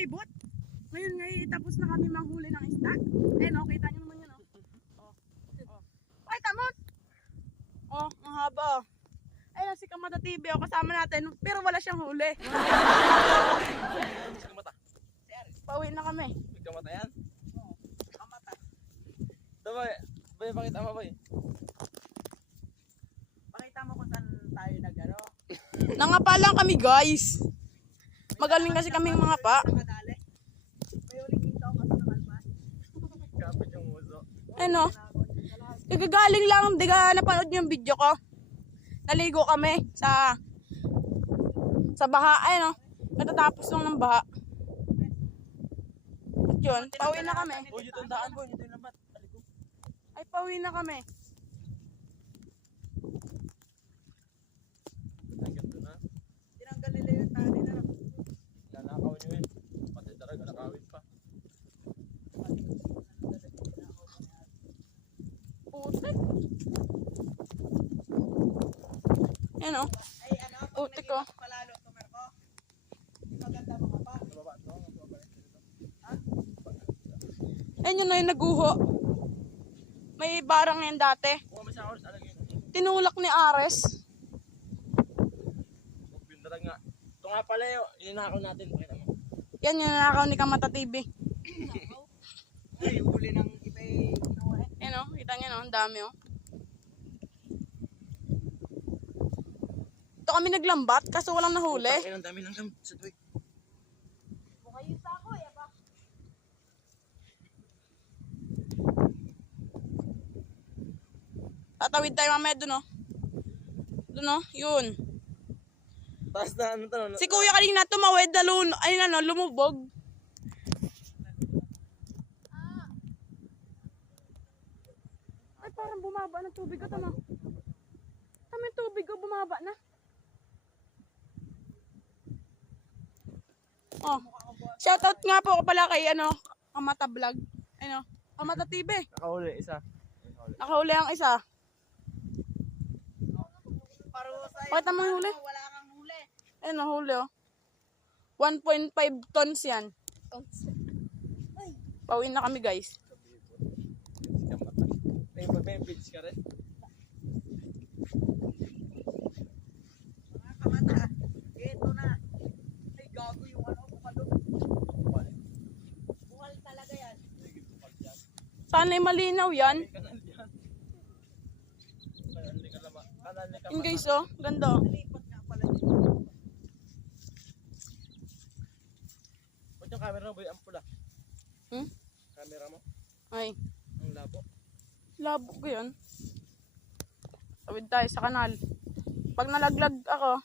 palibot. Ngayon tapos na kami manghuli ng isda. Ayun, kita nyo naman yun. Pakita mo. Ang haba. Ayun, si Kamata TV kasama natin, pero wala siyang huli. Si Kamata. Pauwi na kami. May Kamata yan? Oo. Kamata. Dabay, pakita mo, boy. Pakita mo kung saan tayo nag-ano. Nangapa lang kami, guys. Magaling kasi kaming mga pa. Nakadali. May uling dito ako sa kalmas. Kapit yung muso. Ano? Kagagaling lang, di ka napanood yung video ko. Naligo kami sa baha. Ayun, natatapos lang ng baha. At yun, pauwi na kami. Uy, ito yung daan, boy. Ito yung lambat. Ay, pauwi na kami. Hanggang doon na. Tinanggal nila yung tali na. Nanakaw nyo eh. Pati talaga nakawin pa. Putik. Yan o. Ay, ano? Putik ko. Palalo, tumerko. Hindi maganda mga pa. Nababa ito. Nababa ito. Ayun yun na yung naguho. May barang yan dati. Kung may sahors, alagay. Tinulak ni Ares. Yung talaga nga. Ito nga pala yun. Ininakaw natin. Pakita mo. Yan yung nanakaw ni Kamata TV. Ay, huli ng iba kinuha eh. Yan o, kita nyo no, ang dami o. Ito kami naglambat kaso walang nahuli. Ay, ang dami lang kami. Sa tuwig. Mukha yung sako eh, ba? Tatawid tayo mamaya dun o. Dun o, yun. Taas na ano to. Si kuya kanina tumawid na lumubog. Ay, parang bumaba ng tubig ito no. Kami tubig ko, bumaba na. Oh. Shoutout nga po pala kay Kamata Vlog. Kamata TV. Nakahuli, isa. Nakahuli ang isa. Parusa yun. Pakita mo yung huli. Wala kang huli. Ayun, huli oh. 1.5 tons yan. Pauwi na kami guys. Kamata. May page ka rin. Mga kamata. Ito na. Ay, gago yung ano. Buhal talaga yan. Sana'y malinaw yan. Kanal yan. Kanal ni Kalama. Kanal ni Yun Kamata. guys oh, ganda oh. Lipat nga pala dito. Ba't yung camera mo, boy? Ang pula. Hmm? Camera mo? Ay, Ang labo. labo ko yun. Tawid tayo sa kanal. Pag nalaglag ako,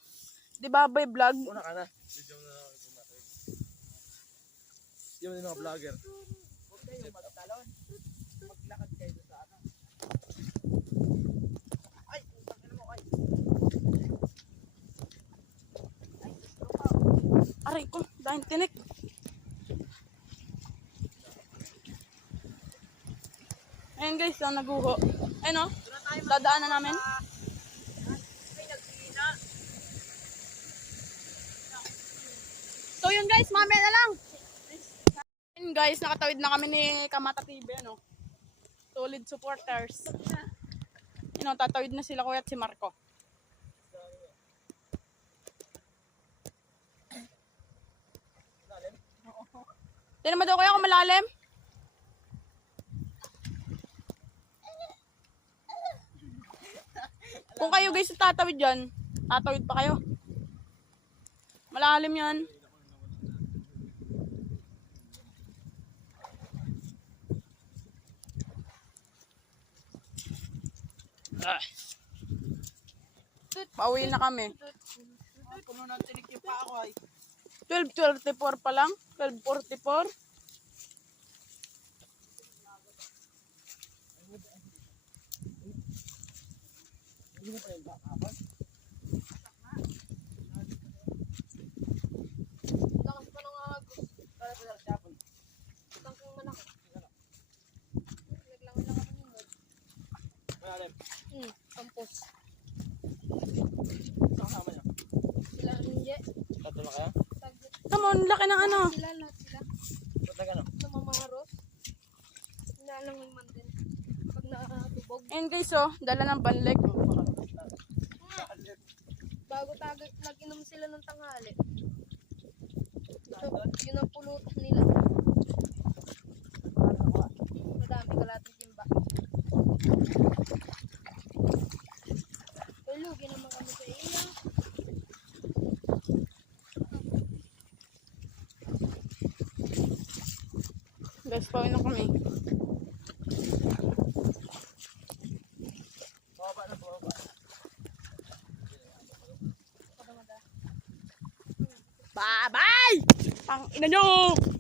di ba bay vlog? Una ka na. Video mo na lang kung matay. Yung mga vlogger. Huwag kayo magtalon. Maglakad kayo sa ano. Ay, utang ina mo. Ay. Ay, gusto ko. Aray ko, dahil tinik. Ayan guys, ang naguho. Ayun oh, Doon na tayo dadaanan namin. Ay, nagsina. So yun guys, mamaya na lang. Yun guys, nakatawid na kami ni Kamata TV, solid supporters. Tatawid na sila kuya at si Marco. Tignan mo daw kuya kung malalim. Kung kayo guys tatawid dyan, tatawid pa kayo. Malalim yan. Pauwi na kami. Puno ng tinik yung pa ako ay. 12:34 pa lang. 12:44. Lakas pa nung agos. Para sa sapon. Utang kong manak. Naglangan lang ako ng mod. Malalim. Campus. Kasama niya. Sila hindi. Tatlo na kaya? Come on, laki ng ano. Sila lahat. ano. Sa mga ros. Inalang naman din. Pag nakatubog. And guys, oh, dala ng banleg. Bago nag-inom sila ng tanghali. Ito, yun ang pulutan nila. Madami kalating timba. Lugi naman kami sa iyo. Guys, pauwi na kami. Baba na, baba. Bye-bye! Ang ina nyo!